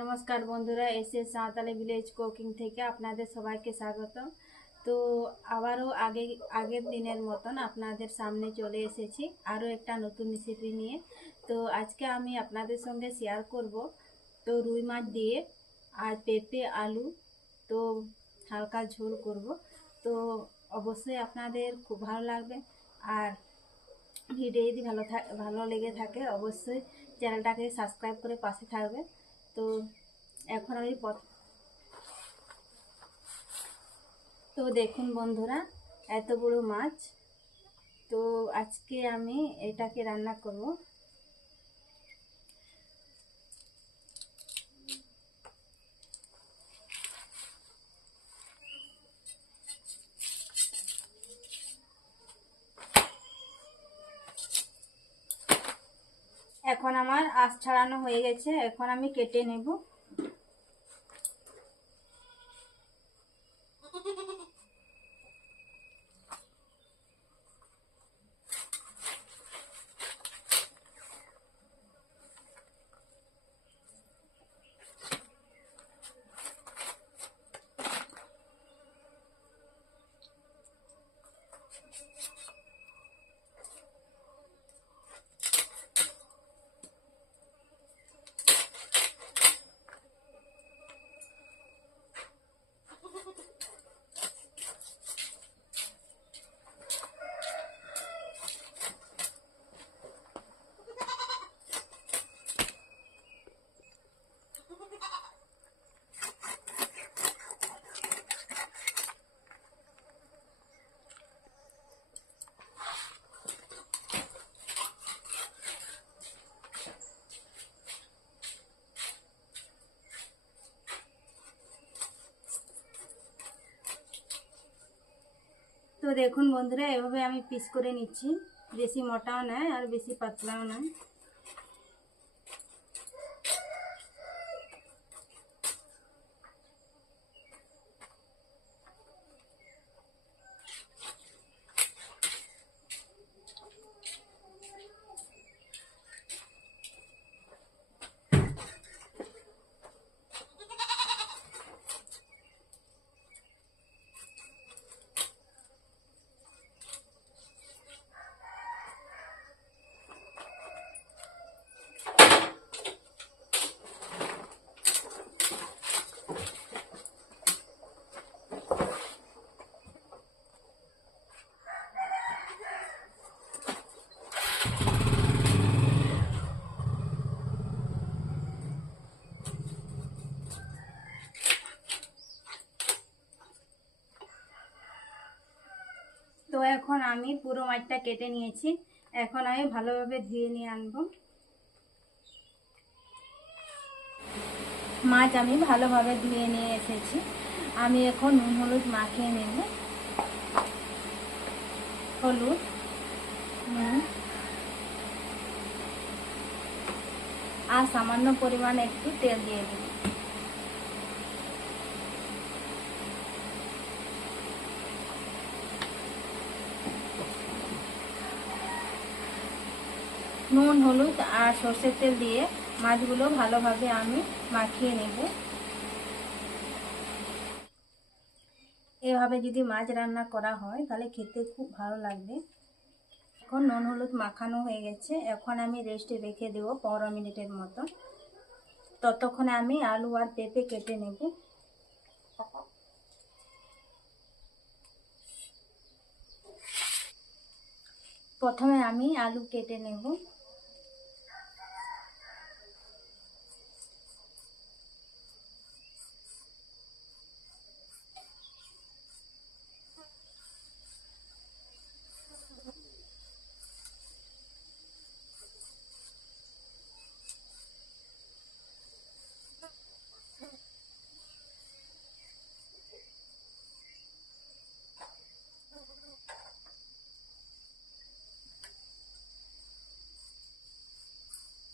নমস্কার বন্ধুরা, SS Santali village cooking থেকে আপনাদের সবাইকে স্বাগত। তো আবারও আগের দিনের মতন আপনাদের সামনে চলে এসেছি আরও একটা নতুন রেসিপি নিয়ে। তো আজকে আমি আপনাদের সঙ্গে শেয়ার করব তো রুই মাছ দিয়ে আর পেঁপে আলু তো হালকা ঝোল করব। তো অবশ্যই আপনাদের খুব ভালো লাগবে। আর ভিডিও যদি ভালো লেগে থাকে অবশ্যই চ্যানেলটাকে সাবস্ক্রাইব করে পাশে থাকবে। তো এখন আমি তো দেখুন বন্ধুরা, এত বড় মাছ। তো আজকে আমি এটাকে রান্না করব। এখন আমার আঁশ ছাড়ানো হয়ে গেছে, এখন আমি কেটে নেব। তো দেখুন বন্ধুরা, এভাবে আমি পিস করে নিচ্ছি। বেশি মোটাও নয় আর বেশি পাতলাও নয়। তো এখন আমি পুরো মাছটা কেটে নিয়েছি। এখন আমি ভালোভাবে ধুয়ে নিয়ে আনবো। মাছ আমি ভালোভাবে ধুয়ে নিয়ে এসেছি। আমি এখন নুন হলুদ মাখিয়ে নেব। হলুদ, নুন আর সামান্য পরিমাণে একটু তেল দিয়ে দেব। নুন, হলুদ আর সর্ষের তেল দিয়ে মাছগুলো ভালোভাবে আমি মাখিয়ে নেব। এভাবে যদি মাছ রান্না করা হয় তাহলে খেতে খুব ভালো লাগবে। এখন নুন হলুদ মাখানো হয়ে গেছে, এখন আমি রেস্টে রেখে দেবো 15 মিনিটের মতো। ততক্ষণে আমি আলু আর পেঁপে কেটে নেব। প্রথমে আমি আলু কেটে নেব।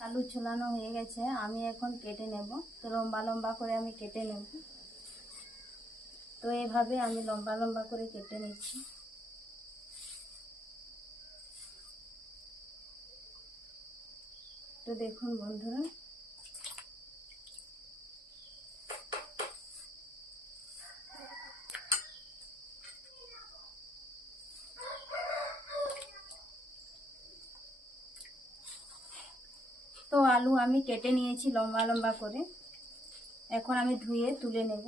আলু ছোলানো হয়ে গেছে, আমি এখন কেটে নেব। তো লম্বা লম্বা করে আমি কেটে নেব। তো এভাবে আমি লম্বা লম্বা করে কেটে নিচ্ছি। তো দেখুন বন্ধুরা, আলু আমি কেটে নিয়েছি লম্বা লম্বা করে। এখন আমি ধুয়ে তুলে নেব।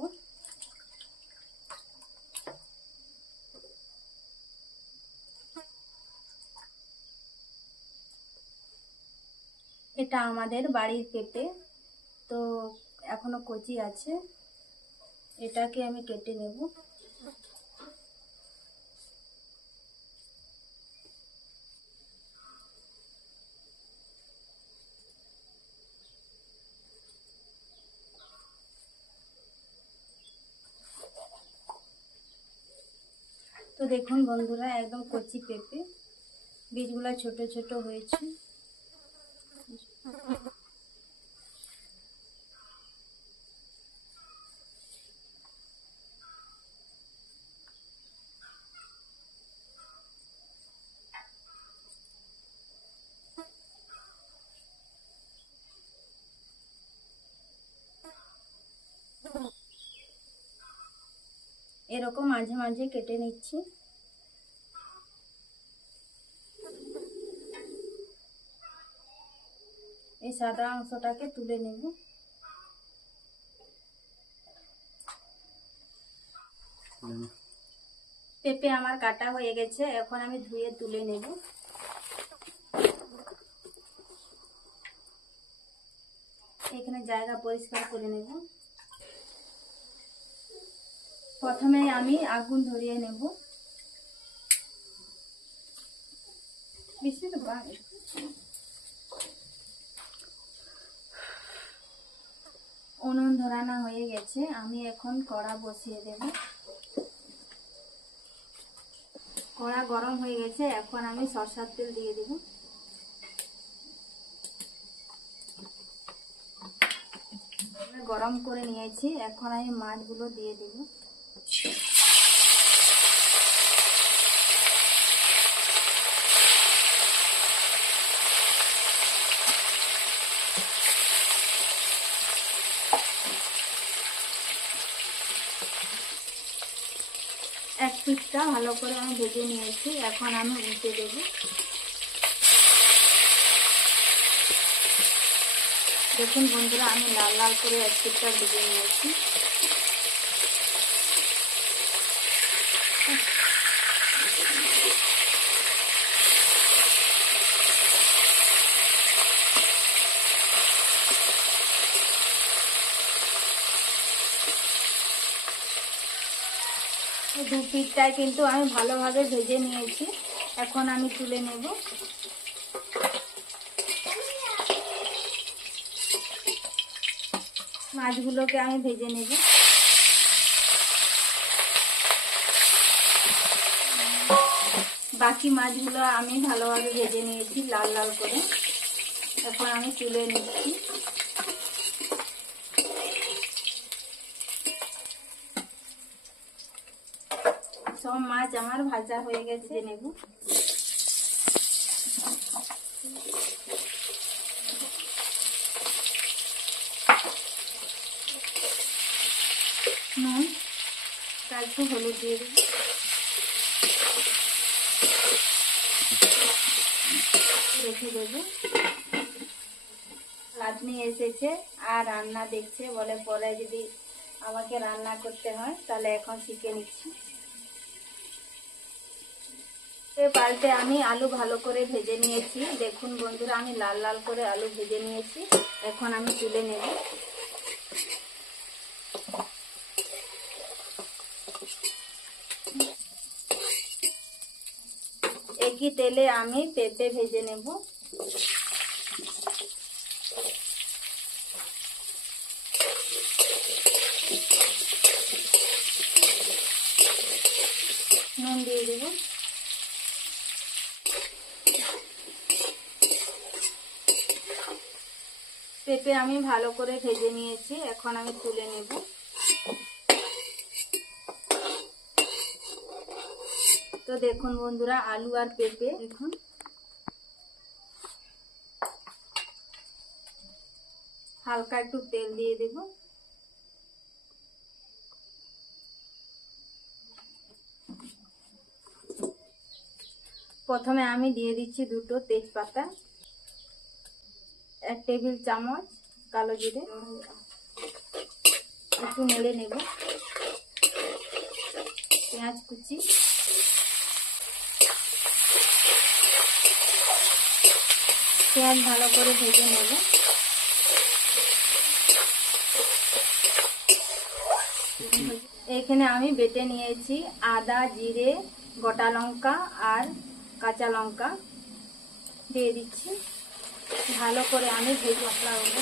এটা আমাদের বাড়ির পেঁপে, তো এখনো কচি আছে, এটাকে আমি কেটে নেব। তো দেখুন বন্ধুরা, একদম কচি পেঁপে, বীজগুলো ছোট ছোট হয়েছে। এরকম মাঝে মাঝে কেটে নিচ্ছি। এই সাদা অংশটাকে তুলে নেব। পেঁপে আমার কাটা হয়ে গেছে, এখন আমি ধুয়ে তুলে নেব। এখানে জায়গা পরিষ্কার করে নেব। প্রথমে আমি আগুন ধরিয়ে নেব। বেশি তো বাড়ে। উনুন ধরানো হয়ে গেছে, আমি এখন কড়া বসিয়ে দেব। কড়া গরম হয়ে গেছে, এখন আমি সরষের তেল দিয়ে দেব। গরম করে নিয়েছি, এখন আমি মাছগুলো দিয়ে দেব। এক পিঠটা ভালো করে আমি ভেজে নিয়েছি, এখন আমি উল্টে দেব। দেখুন বন্ধুরা, আমি লাল লাল করে এক পিঠটা ভেজে নিয়েছি। দু পিঠটাই কিন্তু আমি ভালোভাবে ভেজে নিয়েছি, এখন আমি তুলে নেব। মাছগুলোকে আমি ভেজে নেব। বাকি মাছগুলো আমি ভালোভাবে ভেজে নিয়েছি লাল লাল করে, এখন আমি তুলে নিচ্ছি। সব মাছ আমার ভাজা হয়ে গেছে, নেব। নুন, একটু হলুদ দিয়ে দেব। রেখে দেব। নাতনি এসেছে আর রান্না দেখছে, বলে পরে যদি আমাকে রান্না করতে হয় তাহলে এখন শিখে নিচ্ছি। পাল্টে আমি আলু ভালো করে ভেজে নিয়েছি। দেখুন বন্ধুরা, আমি লাল লাল করে আলু ভেজে নিয়েছি, এখন আমি তুলে নেব। একই তেলে আমি পেঁপে ভেজে নেব। নুন দিয়ে দেব। পেঁপে আমি ভালো করে ভেজে নিয়েছি, এখন আমি তুলে নেব। তো দেখুন বন্ধুরা, আলু আর পেঁপে, দেখুন হালকা একটু তেল দিয়ে দেব। প্রথমে আমি দিয়ে দিচ্ছি দুটো তেজপাতা। 1 টেবিল চামচ কালো জিরে, একটু নেড়ে নেব। পেঁয়াজ কুচি, পেঁয়াজ ভালো করে ভেজে নেব। এখানে আমি বেটে নিয়েছি আদা, জিরে, গোটা লঙ্কা আর কাঁচা লঙ্কা দিয়ে দিচ্ছি। ভালো করে আমি ভেজে মশলাগুলো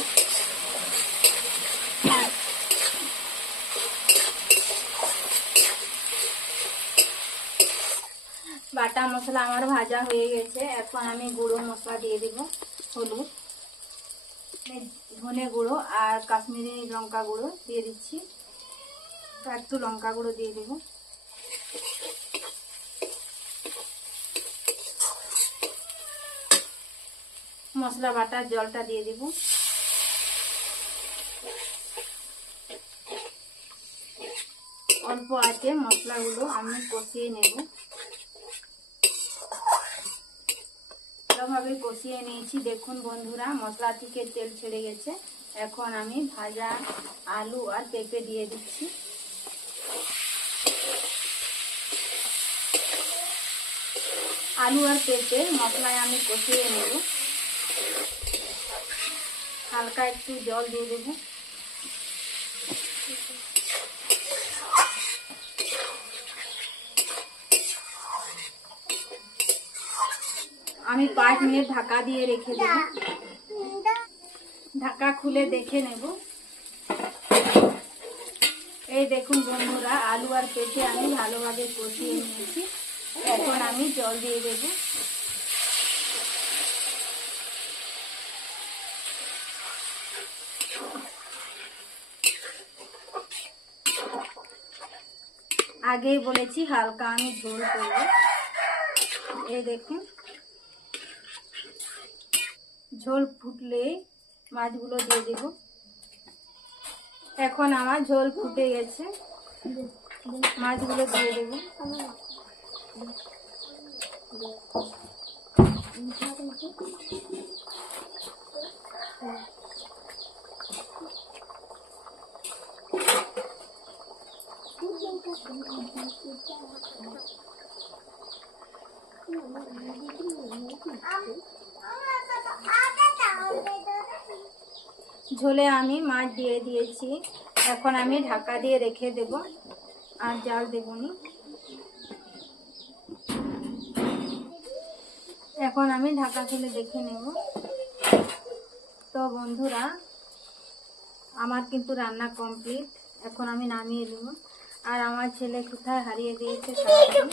বাটা মশলা আমার ভাজা হয়ে গেছে। এখন আমি গুঁড়ো মশলা দিয়ে দেব, হলুদ, ধনে গুঁড়ো আর কাশ্মীরি লঙ্কা গুঁড়ো দিয়ে দিচ্ছি। একটু লঙ্কা গুঁড়ো দিয়ে দেব। মশলা বাটার জলটা দিয়ে দেব। অল্প আছে মশলাগুলো আমি কষিয়ে নেব। ভালোভাবে কষিয়ে নিয়েছি। দেখুন বন্ধুরা, মশলা থেকে তেল ছেড়ে গেছে। এখন আমি ভাজা আলু আর পেঁপে দিয়ে দিচ্ছি। আলু আর পেঁপে মশলায় আমি কষিয়ে নেব। হালকা একটু জল দিয়ে দেব। আমি 5 মিনিট ঢাকা দিয়ে রেখে দেব। ঢাকা খুলে দেখে নেব। এই দেখুন বন্ধুরা, আলু আর পেঁপে আমি ভালোভাবে কষিয়ে নিয়েছি। এখন আমি জল দিয়ে দেব। আগেই বলেছি হালকা আমি ঝোল করব। এই দেখুন, ঝোল ফুটলে মাছগুলো দিয়ে দেব। এখন আমার ঝোল ফুটে গেছে, মাছগুলো দিয়ে দেব। ঝোলে আমি মাছ দিয়ে দিয়েছি। এখন আমি ঢাকা দিয়ে রেখে দেব, আর জাল দেবনি। এখন আমি ঢাকা খুলে দেখে নেব। তো বন্ধুরা, আমার কিন্তু রান্না কমপ্লিট। এখন আমি নামিয়ে দেব। আর আমার ছেলে কোথায় হারিয়ে দিয়েছে সারাদিন।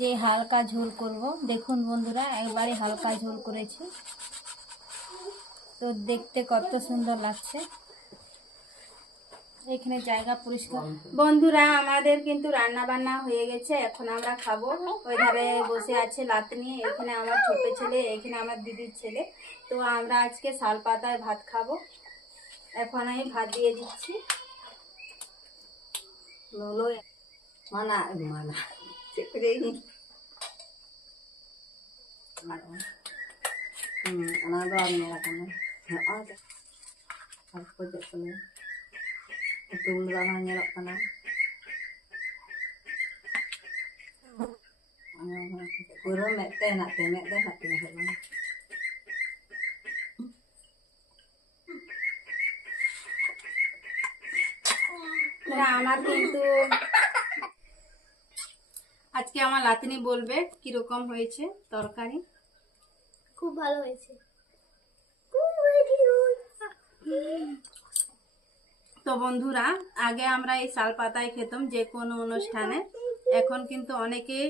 যে হালকা ঝোল করব, দেখুন বন্ধুরা, একবারে হালকা ঝোল করেছি। তো দেখতে কত সুন্দর লাগছে। এখানে জায়গা পরিষ্কার। বন্ধুরা, আমাদের কিন্তু রান্না বান্না হয়ে গেছে। এখন আমরা খাবো। ওই ধারে বসে আছে লাতনি, এখানে আমার ছোট ছেলে, এখানে আমার দিদির ছেলে। তো আমরা আজকে শাল পাতায় ভাত খাবো। এখন আমি ভাত দিয়ে দিচ্ছি। mana mana seperti ini anak doang ya kan ada harus pojok sana itu doang nyelok sana kurang mete nak temek dah nak temek sana আমার কিন্তু আজকে আমার লাতনি বলবে কিরকম হয়েছে তরকারি। খুব ভালো হয়েছে। তো বন্ধুরা, আগে আমরা এই শাল পাতায় খেতাম যে কোনো অনুষ্ঠানে। এখন কিন্তু অনেকেই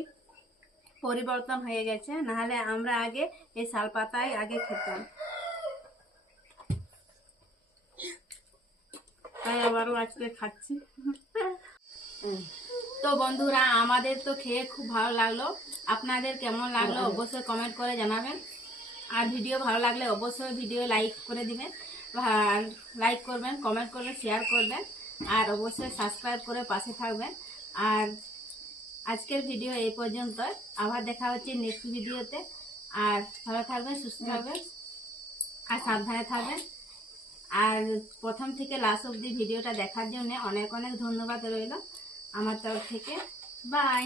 পরিবর্তন হয়ে গেছে, নাহলে আমরা আগে এই শাল পাতায় আগে খেতাম। তাই আবারও আজকে খাচ্ছি। তো বন্ধুরা, আমাদের তো খেয়ে খুব ভালো লাগলো। আপনাদের কেমন লাগলো অবশ্যই কমেন্ট করে জানাবেন। আর ভিডিও ভালো লাগলে অবশ্যই ভিডিও লাইক করে দিবেন, লাইক করবেন, কমেন্ট করবেন, শেয়ার করবেন। আর অবশ্যই সাবস্ক্রাইব করে পাশে থাকবেন। আর আজকের ভিডিও এই পর্যন্ত, আবার দেখা হচ্ছে নেক্সট ভিডিওতে। আর ভালো থাকবেন, সুস্থ থাকবেন আর সাবধানে থাকবেন। আর প্রথম থেকে লাস্ট অবধি ভিডিওটা দেখার জন্য অনেক অনেক ধন্যবাদ রইল আমার তরফ থেকে। বাই।